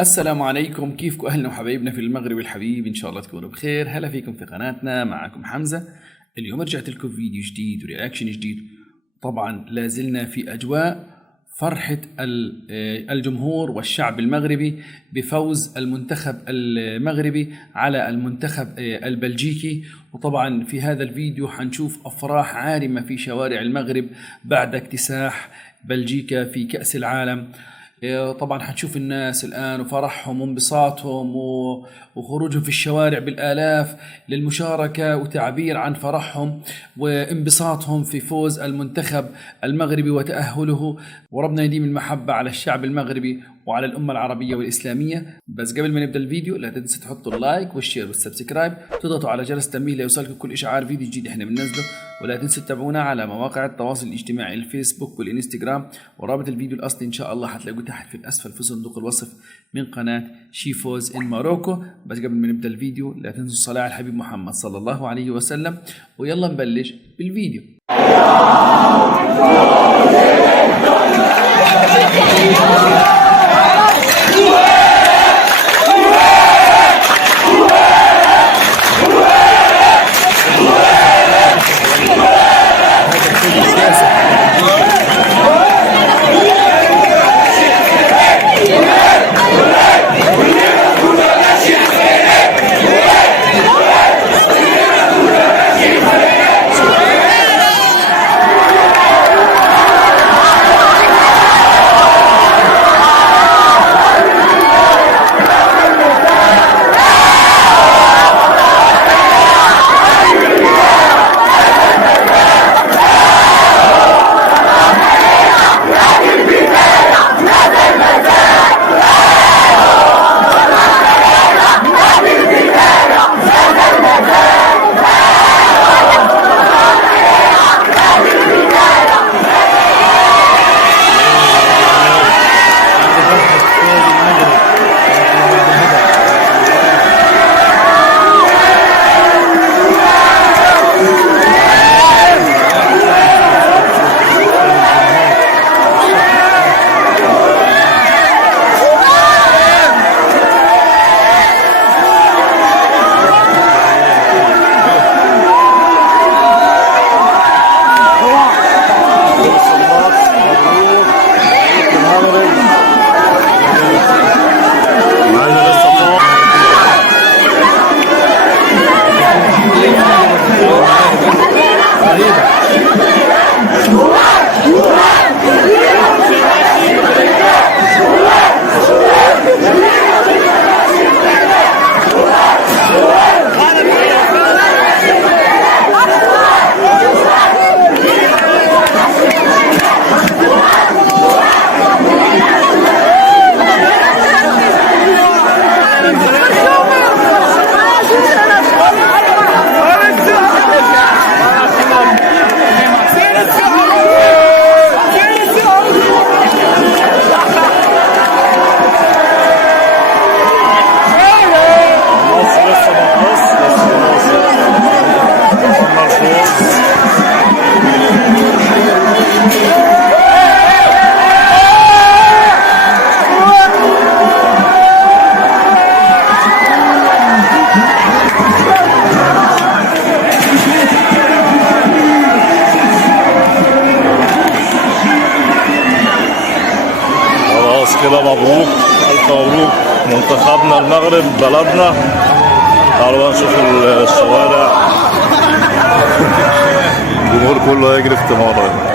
السلام عليكم، كيفكم أهلنا وحبايبنا في المغرب الحبيب؟ إن شاء الله تكونوا بخير. هلا فيكم في قناتنا، معكم حمزة. اليوم رجعت لكم فيديو جديد ورياكشن جديد. طبعا لازلنا في أجواء فرحة الجمهور والشعب المغربي بفوز المنتخب المغربي على المنتخب البلجيكي. وطبعا في هذا الفيديو حنشوف أفراح عارمة في شوارع المغرب بعد اكتساح بلجيكا في كأس العالم. طبعا حنشوف الناس الآن وفرحهم وانبساطهم وخروجهم في الشوارع بالآلاف للمشاركة وتعبير عن فرحهم وانبساطهم في فوز المنتخب المغربي وتأهله. وربنا يديم المحبة على الشعب المغربي وعلى الأمة العربية والإسلامية. بس قبل ما نبدأ الفيديو لا تنسوا تحطوا اللايك والشير والسبسكرايب، تضغطوا على جرس التنبيه ليوصلكم كل إشعار فيديو جديد احنا بننزله. ولا تنسوا تتابعونا على مواقع التواصل الاجتماعي الفيسبوك والإنستغرام، ورابط الفيديو الأصلي إن شاء الله حتلاقوه تحت في الأسفل في صندوق الوصف من قناة شيفوز إن ماروكو. بس قبل ما نبدأ الفيديو لا تنسوا الصلاة على الحبيب محمد صلى الله عليه وسلم، ويلا نبلش بالفيديو. كده مبروك، ألف مبروك منتخبنا المغرب بلدنا. تعالوا نشوف الشوارع، الجمهور كله هيجري في تمارة.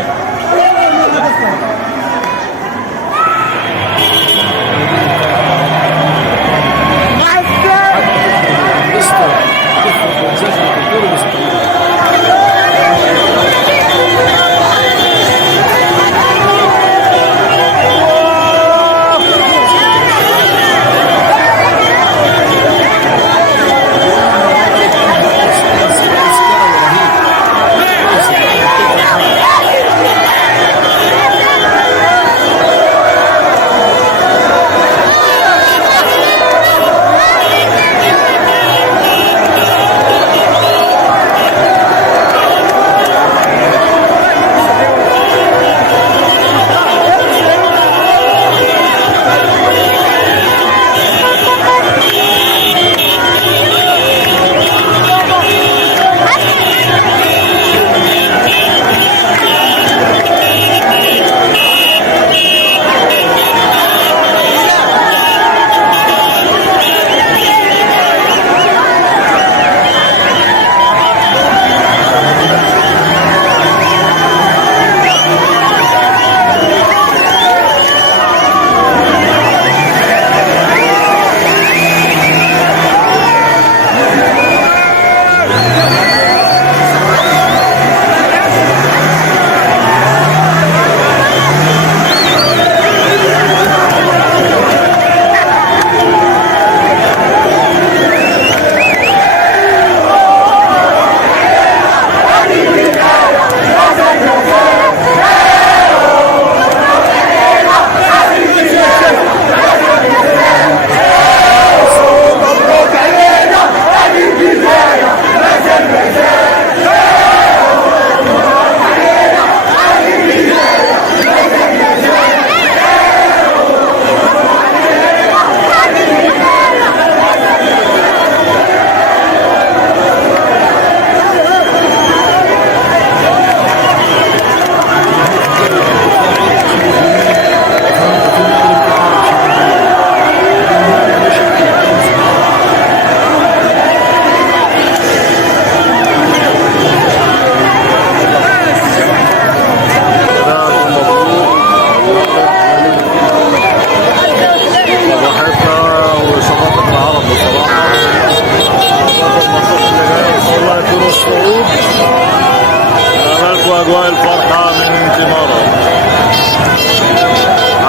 أجواء الفرحة من تمارا.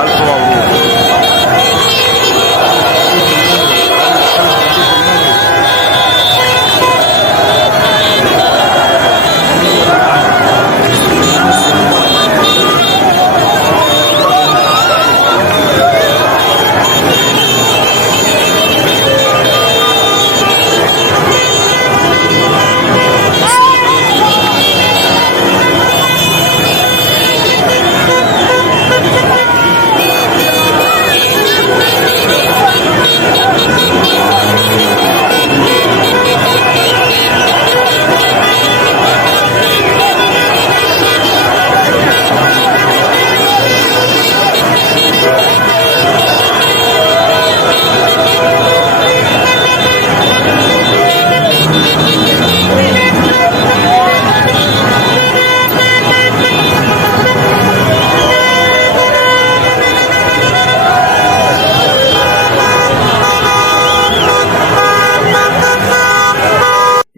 ألف مبروك.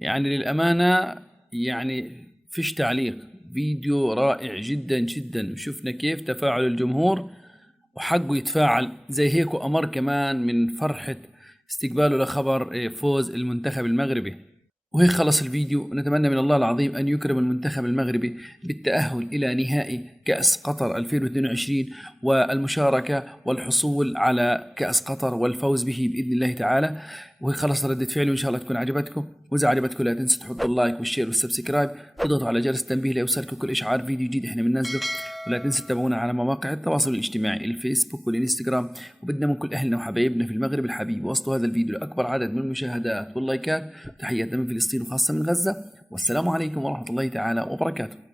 يعني للأمانة يعني فيش تعليق، فيديو رائع جدا جدا، وشفنا كيف تفاعل الجمهور وحقه يتفاعل زي هيك، وأمر كمان من فرحة استقباله لخبر فوز المنتخب المغربي. وهيك خلص الفيديو، ونتمنى من الله العظيم أن يكرم المنتخب المغربي بالتأهل إلى نهائي كأس قطر 2022 والمشاركة والحصول على كأس قطر والفوز به بإذن الله تعالى. وهيك خلص ردة فعلي، وإن شاء الله تكون عجبتكم. وإذا عجبتكم لا تنسوا تحطوا اللايك والشير والسبسكرايب، تضغطوا على جرس التنبيه ليوصلكم كل إشعار فيديو جديد إحنا بننزله. ولا تنسوا تتابعونا على مواقع التواصل الاجتماعي الفيسبوك والإنستغرام. وبدنا من كل أهلنا وحبايبنا في المغرب الحبيب وصلوا هذا الفيديو لأكبر عدد من المشاهدات واللايكات. تحياتنا من فلسطين وخاصة من غزة، والسلام عليكم ورحمة الله تعالى وبركاته.